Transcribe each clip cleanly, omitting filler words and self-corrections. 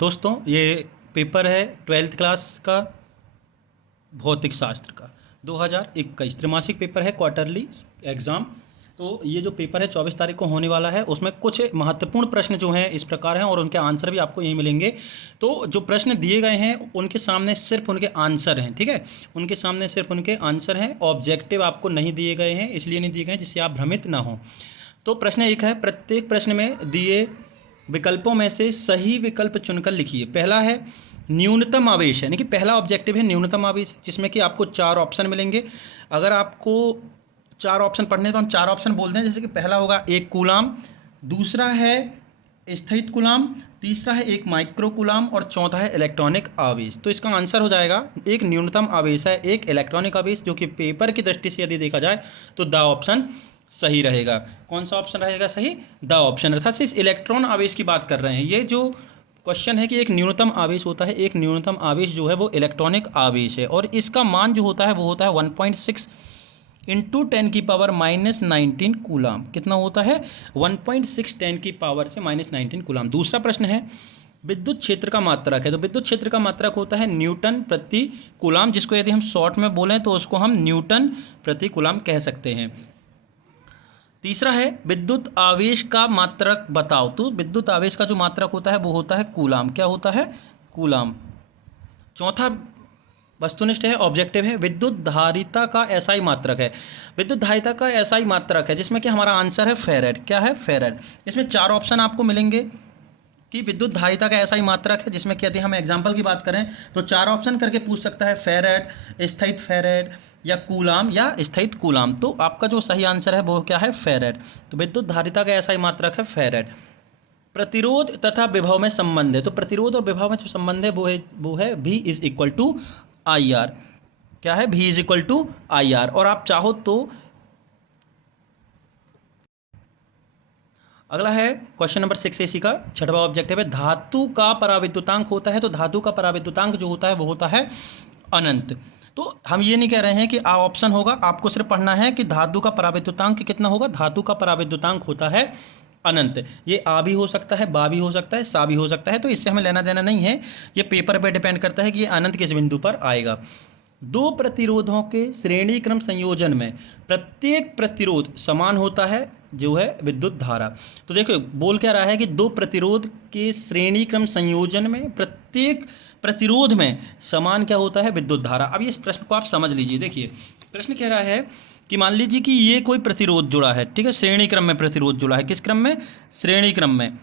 दोस्तों ये पेपर है 12th क्लास का भौतिक शास्त्र का 2021 त्रैमासिक पेपर है, क्वार्टरली एग्ज़ाम। तो ये जो पेपर है 24 तारीख को होने वाला है, उसमें कुछ महत्वपूर्ण प्रश्न जो हैं इस प्रकार हैं और उनके आंसर भी आपको यहीं मिलेंगे। तो जो प्रश्न दिए गए हैं उनके सामने सिर्फ उनके आंसर हैं, ठीक है, उनके सामने सिर्फ उनके आंसर हैं, ऑब्जेक्टिव आपको नहीं दिए गए हैं, इसलिए नहीं दिए गए हैं जिससे आप भ्रमित ना हो। तो प्रश्न एक है, प्रत्येक प्रश्न में दिए विकल्पों में से सही विकल्प चुनकर लिखिए। पहला है न्यूनतम आवेश, यानी कि पहला ऑब्जेक्टिव है न्यूनतम आवेश, जिसमें कि आपको 4 ऑप्शन मिलेंगे। अगर आपको 4 ऑप्शन पढ़ने तो हम 4 ऑप्शन बोलते हैं, जैसे कि पहला होगा 1 कूलाम, दूसरा है स्थित कूलाम, तीसरा है 1 माइक्रो कूलाम और चौथा है इलेक्ट्रॉनिक आवेश। तो इसका आंसर हो जाएगा एक न्यूनतम आवेश है, एक इलेक्ट्रॉनिक आवेश, जो कि पेपर की दृष्टि से यदि देखा जाए तो द ऑप्शन सही रहेगा। कौन सा ऑप्शन रहेगा सही? द ऑप्शन, अर्थात इस इलेक्ट्रॉन आवेश की बात कर रहे हैं। ये जो क्वेश्चन है कि एक न्यूनतम आवेश होता है, एक न्यूनतम आवेश जो है वो इलेक्ट्रॉनिक आवेश है और इसका मान जो होता है वो होता है 1.6 इंटू 10 की पावर -19 कूलाम। कितना होता है? 1.6 10 की पावर से -19 कूलाम। दूसरा प्रश्न है विद्युत क्षेत्र का मात्रक है, तो विद्युत क्षेत्र का मात्रक होता है न्यूटन प्रति कूलाम, जिसको यदि हम शॉर्ट में बोलें तो उसको हम न्यूटन प्रति कूलाम कह सकते हैं। तीसरा है विद्युत आवेश का मात्रक बताओ, तो विद्युत आवेश का जो मात्रक होता है वो होता है कूलाम। क्या होता है? कूलाम। चौथा वस्तुनिष्ठ है, ऑब्जेक्टिव है, विद्युत धारिता का एसआई मात्रक है। विद्युत धारिता का एसआई मात्रक है जिसमें कि हमारा आंसर है फेरेड। क्या है? फेरेड। इसमें 4 ऑप्शन आपको मिलेंगे कि विद्युत धारिता का ऐसा ही मात्रक है, जिसमें कि यदि हम एग्जाम्पल की बात करें तो 4 ऑप्शन करके पूछ सकता है, फेरेड, स्थित फेरेड या कूलाम या स्थित कूलाम। तो आपका जो सही आंसर है वो क्या है? फेरेड। तो विद्युत धारिता का ऐसा ही मात्रक है फेरेड। प्रतिरोध तथा विभव में संबंध है, तो प्रतिरोध और विभव में जो संबंध है वो है V is equal to I R. क्या है? V is equal to I R. और आप चाहो तो अगला है क्वेश्चन नंबर 6 इसी का 6वां ऑब्जेक्टिव है, धातु का पराविद्युतांक होता है, तो धातु का पराविद्युतांक जो होता है वो होता है अनंत। तो हम ये नहीं कह रहे हैं कि आ ऑप्शन होगा, आपको सिर्फ पढ़ना है कि धातु का पराविद्युतांक कितना होगा। धातु का पराविद्युतांक होता है अनंत। ये आ भी हो सकता है, बा भी हो सकता है, सा भी हो सकता है, तो इससे हमें लेना देना नहीं है। ये पेपर पे डिपेंड करता है कि ये अनंत किस बिंदु पर आएगा। 2 प्रतिरोधों के श्रेणी क्रम संयोजन में प्रत्येक प्रतिरोध समान होता है, जो है विद्युत धारा। तो देखो बोल क्या रहा है कि 2 प्रतिरोध के श्रेणी क्रम संयोजन में प्रत्येक प्रतिरोध में समान क्या होता है? विद्युत धारा। अब इस प्रश्न को आप समझ लीजिए। देखिए प्रश्न कह रहा है कि मान लीजिए कि ये कोई प्रतिरोध जुड़ा है, ठीक है, श्रेणी क्रम में प्रतिरोध जुड़ा है। किस क्रम में? श्रेणी क्रम में।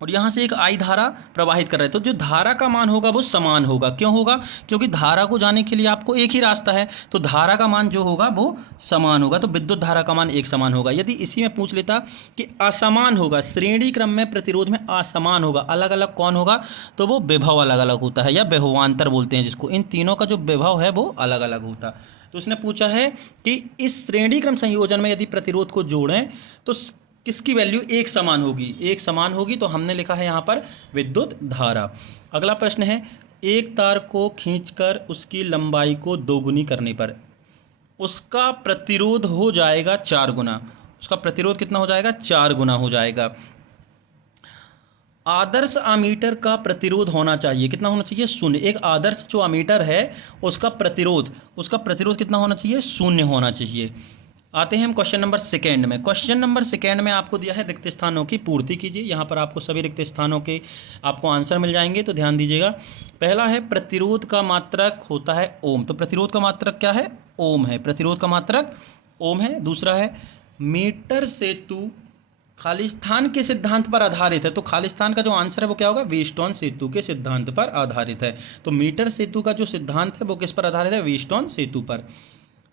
और यहाँ से एक आई धारा प्रवाहित कर रहा है, तो जो धारा का मान होगा वो समान होगा। क्यों होगा? क्योंकि धारा को जाने के लिए आपको एक ही रास्ता है, तो धारा का मान जो होगा वो समान होगा, तो विद्युत धारा का मान एक समान होगा। यदि इसी में पूछ लेता कि असमान होगा, श्रेणी क्रम में प्रतिरोध में असमान होगा, अलग अलग कौन होगा, तो वो विभव अलग अलग होता है, या विभवांतर बोलते हैं जिसको। इन तीनों का जो विभव है वो अलग अलग होता। तो उसने पूछा है कि इस श्रेणी क्रम संयोजन में यदि प्रतिरोध को जोड़ें तो किसकी वैल्यू एक समान होगी? एक समान होगी, तो हमने लिखा है यहाँ पर विद्युत धारा। अगला प्रश्न है, एक तार को खींचकर उसकी लंबाई को 2 गुनी करने पर उसका प्रतिरोध हो जाएगा 4 गुना। उसका प्रतिरोध कितना हो जाएगा? 4 गुना हो जाएगा। आदर्श अमीटर का प्रतिरोध होना चाहिए, कितना होना चाहिए? 0। एक आदर्श जो अमीटर है उसका प्रतिरोध कितना होना चाहिए? 0 होना चाहिए। आते हैं हम क्वेश्चन नंबर 2 में। क्वेश्चन नंबर 2 में आपको दिया है रिक्त स्थानों की पूर्ति कीजिए। यहाँ पर आपको सभी रिक्त स्थानों के आपको आंसर मिल जाएंगे, तो ध्यान दीजिएगा। पहला है प्रतिरोध का मात्रक होता है ओम, तो प्रतिरोध का मात्रक क्या है? ओम है। प्रतिरोध का मात्रक ओम है। दूसरा है मीटर सेतु खालिस्तान के सिद्धांत पर आधारित है, तो खालिस्तान का जो आंसर है वो क्या होगा? व्हीटस्टोन सेतु के सिद्धांत पर आधारित है। तो मीटर सेतु का जो सिद्धांत है वो किस पर आधारित है? व्हीटस्टोन सेतु पर।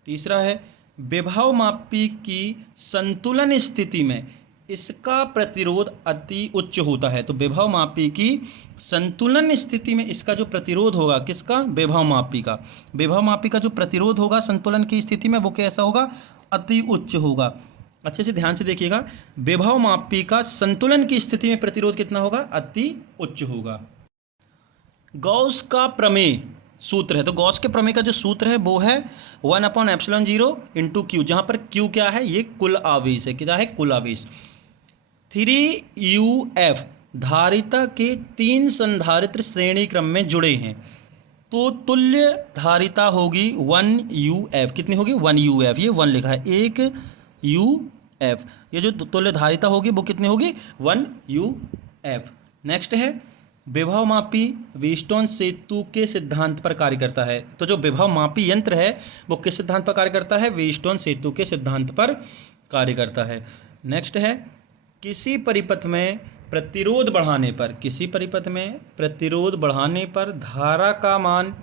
तीसरा है विभव मापी की संतुलन स्थिति में इसका प्रतिरोध अति उच्च होता है, तो विभव मापी की संतुलन स्थिति में इसका जो प्रतिरोध होगा, किसका? विभव मापी का। विभव मापी का जो प्रतिरोध होगा संतुलन की स्थिति में वो कैसा होगा? अति उच्च होगा। अच्छे से ध्यान से देखिएगा, विभव मापी का संतुलन की स्थिति में प्रतिरोध कितना होगा? अति उच्च होगा। गॉस का प्रमेय सूत्र है, तो गॉस के प्रमेय का जो सूत्र है वो है 1/ε0 इंटू क्यू, जहाँ पर क्यू क्या है? ये कुल आवेश है। क्या है? कुल आवेश। 3UF धारिता के 3 संधारित्र श्रेणी क्रम में जुड़े हैं तो तुल्य धारिता होगी 1 UF। कितनी होगी? 1 UF। ये 1 लिखा है, 1 UF। ये जो तुल्य धारिता होगी वो कितनी होगी? 1 UF। नेक्स्ट है विभव मापी व्हीटस्टोन सेतु के सिद्धांत पर कार्य करता है। तो जो विभव मापी यंत्र है वो किस सिद्धांत पर कार्य करता है? व्हीटस्टोन सेतु के सिद्धांत पर कार्य करता है। नेक्स्ट है किसी परिपथ में प्रतिरोध बढ़ाने पर, किसी परिपथ में प्रतिरोध बढ़ाने पर धारा का मान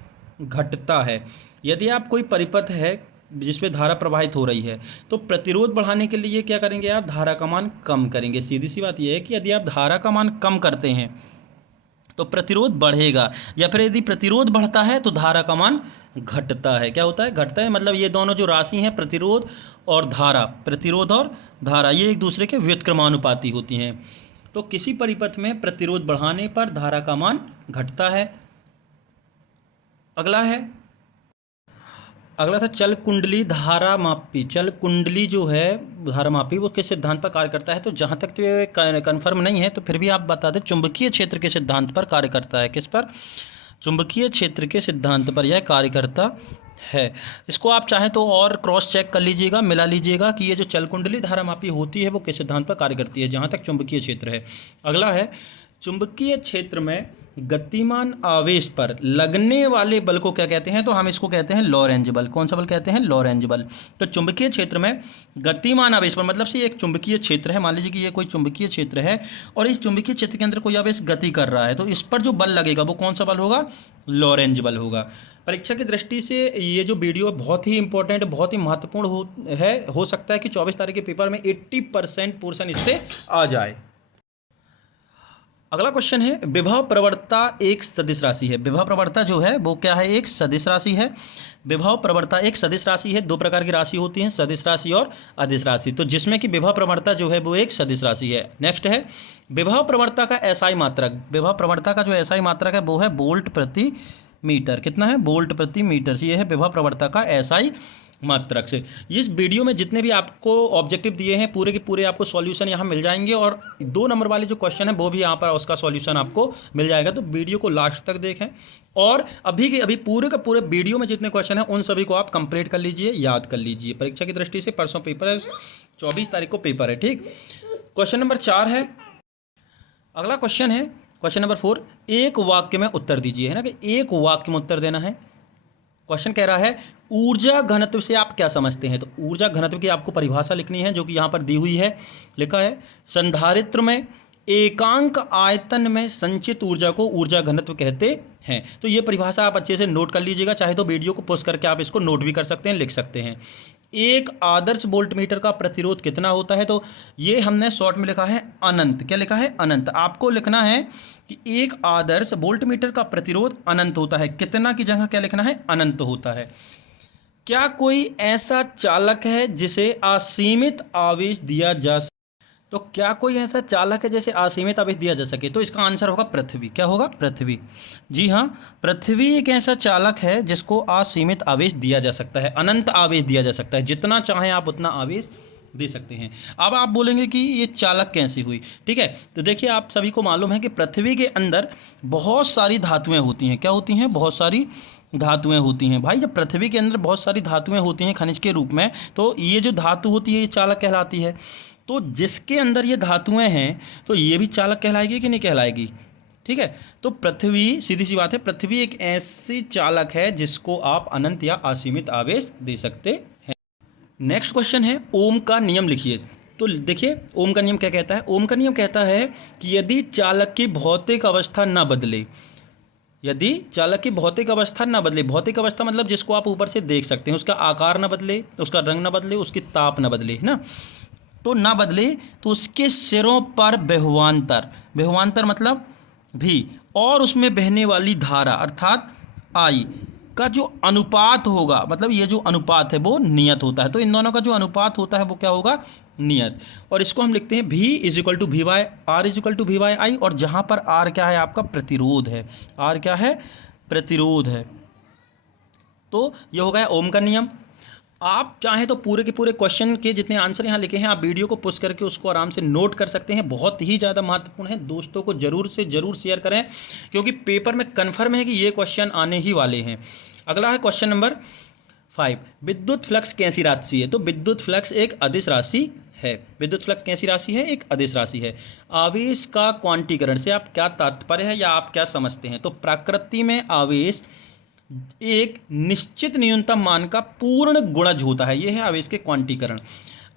घटता है। यदि आप कोई परिपथ है जिसमें धारा प्रवाहित हो रही है तो प्रतिरोध बढ़ाने के लिए क्या करेंगे आप? धारा का मान कम करेंगे। सीधी सी बात यह है कि यदि आप धारा का मान कम करते हैं तो प्रतिरोध बढ़ेगा, या फिर यदि प्रतिरोध बढ़ता है तो धारा का मान घटता है। क्या होता है? घटता है। मतलब ये दोनों जो राशि हैं प्रतिरोध और धारा, प्रतिरोध और धारा, ये एक दूसरे के व्युत्क्रमानुपाती होती हैं। तो किसी परिपथ में प्रतिरोध बढ़ाने पर धारा का मान घटता है। अगला था चल कुंडली धारा मापी। चल कुंडली जो है धारा मापी वो किस सिद्धांत पर कार्य करता है? तो जहाँ तक तो ये कन्फर्म नहीं है तो फिर भी आप बता दें, चुंबकीय क्षेत्र के सिद्धांत पर कार्य करता है। किस पर? चुंबकीय क्षेत्र के सिद्धांत पर यह कार्य करता है। इसको आप चाहें तो और क्रॉस चेक कर लीजिएगा, मिला लीजिएगा कि ये जो चल कुंडली धारा मापी होती है वो किस सिद्धांत पर कार्य करती है, जहाँ तक चुंबकीय क्षेत्र है। अगला है चुंबकीय क्षेत्र में गतिमान आवेश पर लगने वाले बल को क्या कहते हैं? तो हम इसको कहते हैं लॉरेंज बल। कौन सा बल कहते हैं? लॉरेंज बल। तो चुंबकीय क्षेत्र में गतिमान आवेश पर मतलब से एक चुंबकीय क्षेत्र है, मान लीजिए कि ये कोई चुंबकीय क्षेत्र है और इस चुंबकीय क्षेत्र के अंदर कोई आवेश गति कर रहा है तो इस पर जो बल लगेगा वो कौन सा बल होगा? लॉरेंज बल होगा। परीक्षा की दृष्टि से ये जो वीडियो बहुत ही इंपॉर्टेंट, बहुत ही महत्वपूर्ण हो सकता है कि 24 तारीख के पेपर में 80% पोर्शन इससे आ जाए। अगला क्वेश्चन है विभव प्रवणता एक सदिश राशि है। विभव प्रवणता जो है वो क्या है? एक सदिश राशि है। विभव प्रवणता एक सदिश राशि है। 2 प्रकार की राशि होती हैं, सदिश राशि और अदिश राशि। तो जिसमें कि विभव प्रवणता जो है वो एक सदिश राशि है। नेक्स्ट है विभव प्रवणता का एसआई मात्रक। विभव प्रवणता का जो एसआई मात्रक है वो है वोल्ट प्रति मीटर। कितना है? वोल्ट प्रति मीटर। ये है विभव प्रवणता का एसआई मात्रक से। इस वीडियो में जितने भी आपको ऑब्जेक्टिव दिए हैं पूरे के पूरे आपको सॉल्यूशन यहाँ मिल जाएंगे और 2 नंबर वाले जो क्वेश्चन है वो भी यहाँ पर उसका सॉल्यूशन आपको मिल जाएगा। तो वीडियो को लास्ट तक देखें और अभी के अभी पूरे के पूरे वीडियो में जितने क्वेश्चन हैं उन सभी को आप कंप्लीट कर लीजिए, याद कर लीजिए। परीक्षा की दृष्टि से परसों पेपर है, 24 तारीख को पेपर है। ठीक, क्वेश्चन नंबर 4 है। अगला क्वेश्चन है क्वेश्चन नंबर 4। एक वाक्य में उत्तर दीजिए, है ना, कि एक वाक्य में उत्तर देना है। क्वेश्चन कह रहा है ऊर्जा घनत्व से आप क्या समझते हैं? तो ऊर्जा घनत्व की आपको परिभाषा लिखनी है जो कि यहाँ पर दी हुई है। लिखा है संधारित्र में एकांक आयतन में संचित ऊर्जा को ऊर्जा घनत्व कहते हैं। तो ये परिभाषा आप अच्छे से नोट कर लीजिएगा, चाहे तो वीडियो को पॉज करके आप इसको नोट भी कर सकते हैं, लिख सकते हैं। एक आदर्श वोल्टमीटर का प्रतिरोध कितना होता है? तो ये हमने शॉर्ट में लिखा है अनंत। क्या लिखा है? अनंत। आपको लिखना है कि एक आदर्श वोल्टमीटर का प्रतिरोध अनंत होता है। कितना की जगह क्या लिखना है? अनंत होता है। क्या कोई ऐसा चालक है जिसे असीमित आवेश दिया जा सके? तो क्या कोई ऐसा चालक है जिसे असीमित आवेश दिया जा सके? तो इसका आंसर होगा पृथ्वी। क्या होगा? पृथ्वी। जी हाँ, पृथ्वी एक ऐसा चालक है जिसको असीमित आवेश दिया जा सकता है, अनंत आवेश दिया जा सकता है। जितना चाहें आप उतना आवेश दे सकते हैं। अब आप बोलेंगे कि ये चालक कैसे हुई? ठीक है, तो देखिए आप सभी को मालूम है कि पृथ्वी के अंदर बहुत सारी धातुएं होती हैं। क्या होती हैं? बहुत सारी धातुएं होती हैं। भाई जब पृथ्वी के अंदर बहुत सारी धातुएं होती हैं खनिज के रूप में, तो ये जो धातु होती है ये चालक कहलाती है। तो जिसके अंदर ये धातुएं हैं तो ये भी चालक कहलाएगी कि नहीं कहलाएगी? ठीक है, तो पृथ्वी, सीधी सी बात है, पृथ्वी एक ऐसी चालक है जिसको आप अनंत या असीमित आवेश दे सकते हैं। नेक्स्ट क्वेश्चन है ओम का नियम लिखिए। तो देखिए ओम का नियम क्या कहता है? ओम का नियम कहता है कि यदि चालक की भौतिक अवस्था न बदले, यदि चालक की भौतिक अवस्था न बदले, भौतिक अवस्था मतलब जिसको आप ऊपर से देख सकते हैं, उसका आकार न बदले, उसका रंग न बदले, उसकी ताप न बदले, है ना, तो ना बदले तो उसके सिरों पर विभवांतर, विभवांतर मतलब भी, और उसमें बहने वाली धारा अर्थात आई का जो अनुपात होगा, मतलब ये जो अनुपात है वो नियत होता है। तो इन दोनों का जो अनुपात होता है वो क्या होगा? नियत। और इसको हम लिखते हैं V = VY, R = VYI, और जहाँ पर R क्या है? आपका प्रतिरोध है। R क्या है? प्रतिरोध है। तो ये हो गया ओम का नियम। आप चाहें तो पूरे के पूरे क्वेश्चन के जितने आंसर यहाँ लिखे हैं आप वीडियो को पुश करके उसको आराम से नोट कर सकते हैं, बहुत ही ज़्यादा महत्वपूर्ण है। दोस्तों को जरूर से ज़रूर शेयर करें क्योंकि पेपर में कन्फर्म है कि ये क्वेश्चन आने ही वाले हैं। अगला है क्वेश्चन नंबर 5, विद्युत फ्लक्स कैसी राशि है? तो विद्युत फ्लक्स एक अदिश राशि है। विद्युत फ्लक्स कैसी राशि है? एक अदिश राशि है। आवेश का क्वांटीकरण से आप क्या तात्पर्य है या आप क्या समझते हैं? तो प्रकृति में आवेश एक निश्चित न्यूनतम मान का पूर्ण गुणज होता है, ये है आवेश के क्वांटीकरण।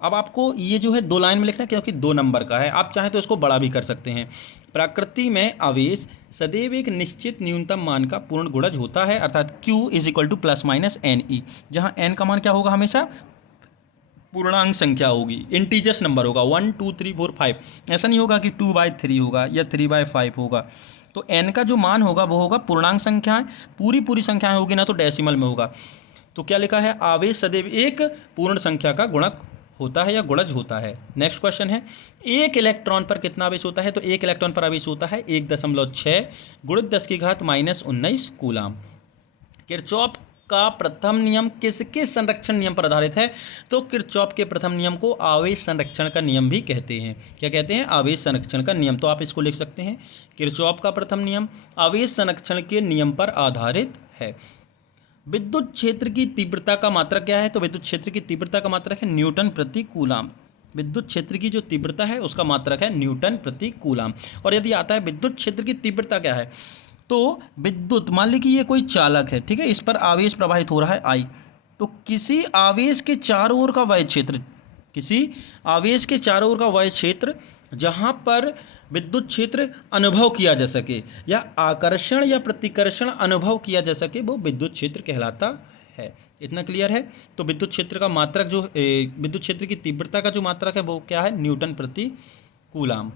अब आपको ये जो है 2 लाइन में लिखना है क्योंकि 2 नंबर का है, आप चाहें तो इसको बड़ा भी कर सकते हैं। प्रकृति में आवेश सदैव एक निश्चित न्यूनतम मान का पूर्ण गुणज होता है, अर्थात Q = ±NE, जहां n का मान क्या होगा? हमेशा पूर्णांक संख्या होगी, इंटीजर्स नंबर होगा, 1 2 3 4 5। ऐसा नहीं होगा कि 2/3 होगा या 3/5 होगा। तो n का जो मान होगा वो होगा पूर्णांक संख्याएं, पूरी संख्याएं होगी ना तो डेसिमल में होगा। तो क्या लिखा है? आवेश सदैव एक पूर्ण संख्या का गुणक होता है या गुणज होता है। नेक्स्ट क्वेश्चन है, एक इलेक्ट्रॉन पर कितना आवेश होता है? तो एक इलेक्ट्रॉन पर आवेश होता है 1.6 × 10⁻⁻19 कूलाम। किरचॉफ का प्रथम नियम किसके संरक्षण नियम पर आधारित है? तो किरचॉफ के प्रथम नियम को आवेश संरक्षण का नियम भी कहते हैं। क्या कहते हैं? आवेश संरक्षण का नियम। तो आप इसको लिख सकते हैं, किरचॉफ का प्रथम नियम आवेश संरक्षण के नियम पर आधारित है। विद्युत क्षेत्र की तीव्रता का मात्रक क्या है? तो विद्युत क्षेत्र की तीव्रता का मात्रक है न्यूटन प्रति कूलाम। विद्युत क्षेत्र की जो तीव्रता है उसका मात्रक है न्यूटन प्रति कूलाम। और यदि आता है विद्युत क्षेत्र की तीव्रता क्या है, तो विद्युत, मान लीजिए ये कोई चालक है, ठीक है, इस पर आवेश प्रवाहित हो रहा है I, तो किसी आवेश के चारों ओर का वह क्षेत्र, किसी आवेश के चारों ओर का वह क्षेत्र जहाँ पर विद्युत क्षेत्र अनुभव किया जा सके या आकर्षण या प्रतिकर्षण अनुभव किया जा सके, वो विद्युत क्षेत्र कहलाता है। इतना क्लियर है? तो विद्युत क्षेत्र का मात्रक जो विद्युत क्षेत्र की तीव्रता का जो मात्रक है वो क्या है? न्यूटन प्रति कूलाम।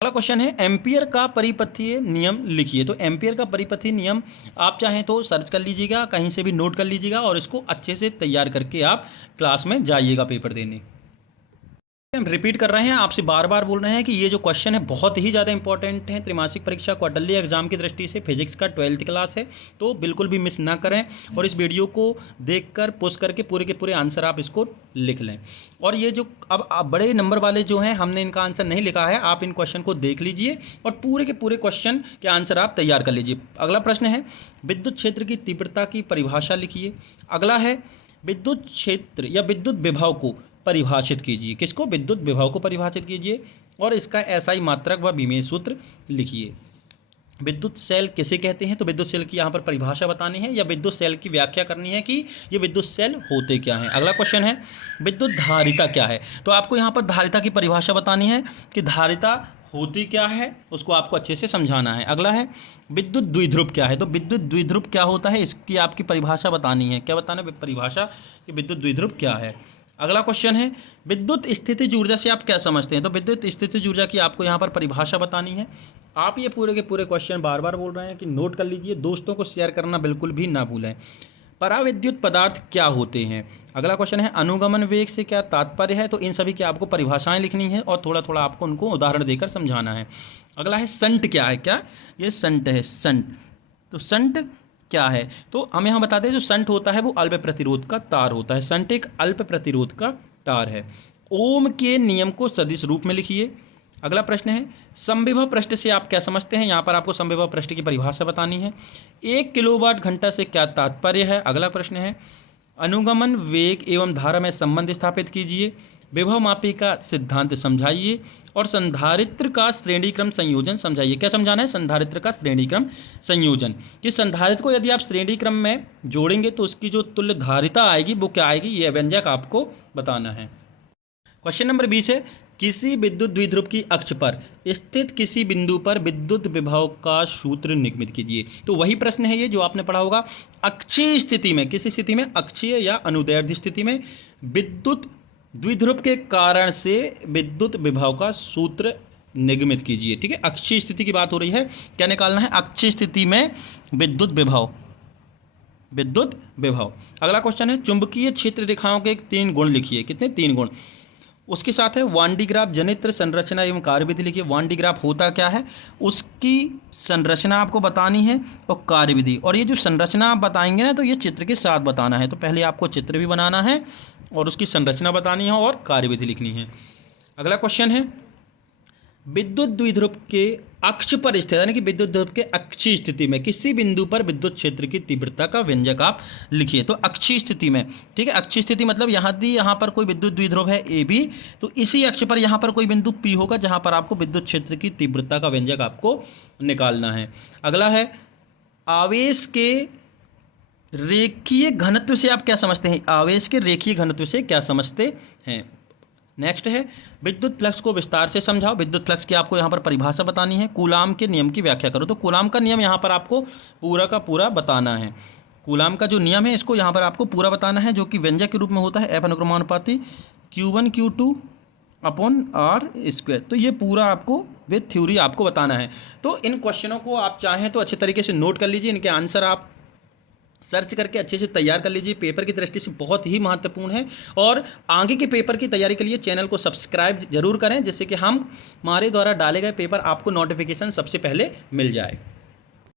अगला क्वेश्चन है, एम्पियर का परिपथीय नियम लिखिए। तो एम्पियर का परिपथीय नियम आप चाहें तो सर्च कर लीजिएगा, कहीं से भी नोट कर लीजिएगा और इसको अच्छे से तैयार करके आप क्लास में जाइएगा पेपर देने। हम रिपीट कर रहे हैं, आपसे बार बार बोल रहे हैं कि ये जो क्वेश्चन है बहुत ही ज़्यादा इंपॉर्टेंट है। त्रिमासिक परीक्षा क्वार्टरली एग्जाम की दृष्टि से फिजिक्स का 12th क्लास है, तो बिल्कुल भी मिस ना करें और इस वीडियो को देखकर पुश करके पूरे के पूरे आंसर आप इसको लिख लें। और ये जो अब बड़े नंबर वाले जो हैं, हमने इनका आंसर नहीं लिखा है, आप इन क्वेश्चन को देख लीजिए और पूरे के पूरे क्वेश्चन के आंसर आप तैयार कर लीजिए। अगला प्रश्न है, विद्युत क्षेत्र की तीव्रता की परिभाषा लिखिए। अगला है, विद्युत क्षेत्र या विद्युत विभव को परिभाषित कीजिए। किसको? विद्युत विभव को परिभाषित कीजिए और इसका एसआई मात्रक व विमेय सूत्र लिखिए। विद्युत सेल किसे कहते हैं? तो विद्युत सेल की यहाँ पर परिभाषा बतानी है या विद्युत सेल की व्याख्या करनी है कि ये विद्युत सेल होते क्या हैं। अगला क्वेश्चन है, विद्युत धारिता क्या है? तो आपको यहाँ पर धारिता की परिभाषा बतानी है कि धारिता होती क्या है, उसको आपको अच्छे से समझाना है। अगला है, विद्युत द्विध्रुव क्या है? तो विद्युत द्विध्रुव क्या होता है, इसकी आपकी परिभाषा बतानी है। क्या बताना है? परिभाषा कि विद्युत द्विध्रुव क्या है। अगला क्वेश्चन है, विद्युत स्थितिज ऊर्जा से आप क्या समझते हैं? तो विद्युत स्थितिज ऊर्जा की आपको यहाँ पर परिभाषा बतानी है। आप ये पूरे के पूरे क्वेश्चन बार बार बोल रहे हैं कि नोट कर लीजिए, दोस्तों को शेयर करना बिल्कुल भी ना भूलें। पराविद्युत पदार्थ क्या होते हैं? अगला क्वेश्चन है, अनुगमन वेग से क्या तात्पर्य है? तो इन सभी की आपको परिभाषाएं लिखनी है और थोड़ा थोड़ा आपको उनको उदाहरण देकर समझाना है। अगला है, संट क्या है? क्या ये संट है? संट, तो संट क्या है? तो हम यहाँ बता दें, जो संट होता है वो अल्प प्रतिरोध का तार होता है। संट एक अल्प प्रतिरोध का तार है। ओम के नियम को सदिश रूप में लिखिए। अगला प्रश्न है, समविभव पृष्ठ से आप क्या समझते हैं? यहाँ पर आपको समविभव पृष्ठ की परिभाषा बतानी है। 1 किलोवाट घंटा से क्या तात्पर्य है? अगला प्रश्न है, अनुगमन वेग एवं धारा में संबंध स्थापित कीजिए। विभव मापी का सिद्धांत समझाइए और संधारित्र का श्रेणी क्रम संयोजन समझाइए। क्या समझाना है? संधारित्र का श्रेणी क्रम संयोजन। कि संधारित्र को यदि आप श्रेणी क्रम में जोड़ेंगे तो उसकी जो तुल्य धारिता आएगी वो क्या आएगी, ये व्यंजक आपको बताना है। क्वेश्चन नंबर 20 है, किसी विद्युत द्विध्रुव की अक्ष पर स्थित किसी बिंदु पर विद्युत विभव का सूत्र निगमित कीजिए। तो वही प्रश्न है ये जो आपने पढ़ा होगा। अक्षीय स्थिति में, किसी स्थिति में, अक्षीय या अनुदैर्ध्य स्थिति में विद्युत द्विध्रुव के कारण से विद्युत विभव का सूत्र निगमित कीजिए। ठीक है, अक्षीय स्थिति की बात हो रही है, क्या निकालना है? अक्षीय स्थिति में विद्युत विभव, विद्युत विभव। अगला क्वेश्चन है, चुंबकीय क्षेत्र रेखाओं के 3 गुण लिखिए। कितने? 3 गुण। उसके साथ है वान डी ग्राफ जनित्र संरचना एवं कार्यविधि लिखिए। वान डी ग्राफ होता क्या है, उसकी संरचना आपको बतानी है और कार्यविधि। और ये जो संरचना आप बताएंगे ना, तो ये चित्र के साथ बताना है। तो पहले आपको चित्र भी बनाना है और उसकी संरचना बतानी है और कार्यविधि लिखनी है। अगला क्वेश्चन है, विद्युत द्विध्रुव के अक्ष पर स्थित, यानी कि विद्युत ध्रुव के अक्षीय स्थिति में किसी बिंदु पर विद्युत क्षेत्र की तीव्रता का व्यंजक आप लिखिए। तो अक्षीय स्थिति में, ठीक है, अक्षीय स्थिति मतलब यहाँ पर कोई विद्युत द्विध्रुव है ए बी, तो इसी अक्ष पर यहाँ पर कोई बिंदु पी होगा जहाँ पर आपको विद्युत क्षेत्र की तीव्रता का व्यंजक आपको निकालना है। अगला है, आवेश के रेखीय घनत्व से आप क्या समझते हैं, आवेश के रेखीय घनत्व से क्या समझते हैं। नेक्स्ट है, विद्युत फ्लक्स को विस्तार से समझाओ। विद्युत फ्लक्स की आपको यहाँ पर परिभाषा बतानी है। कूलाम के नियम की व्याख्या करो। तो कूलाम का नियम यहाँ पर आपको पूरा का पूरा बताना है। कूलाम का जो नियम है इसको यहाँ पर आपको पूरा बताना है, जो कि व्यंजक के रूप में होता है F अनुक्रमानुपाती Q1 Q2 upon R square. तो ये पूरा आपको विद थ्योरी आपको बताना है। तो इन क्वेश्चनों को आप चाहें तो अच्छे तरीके से नोट कर लीजिए, इनके आंसर आप सर्च करके अच्छे से तैयार कर लीजिए। पेपर की दृष्टि से बहुत ही महत्वपूर्ण है। और आगे के पेपर की तैयारी के लिए चैनल को सब्सक्राइब जरूर करें, जिससे कि हमारे द्वारा डाले गए पेपर आपको नोटिफिकेशन सबसे पहले मिल जाए।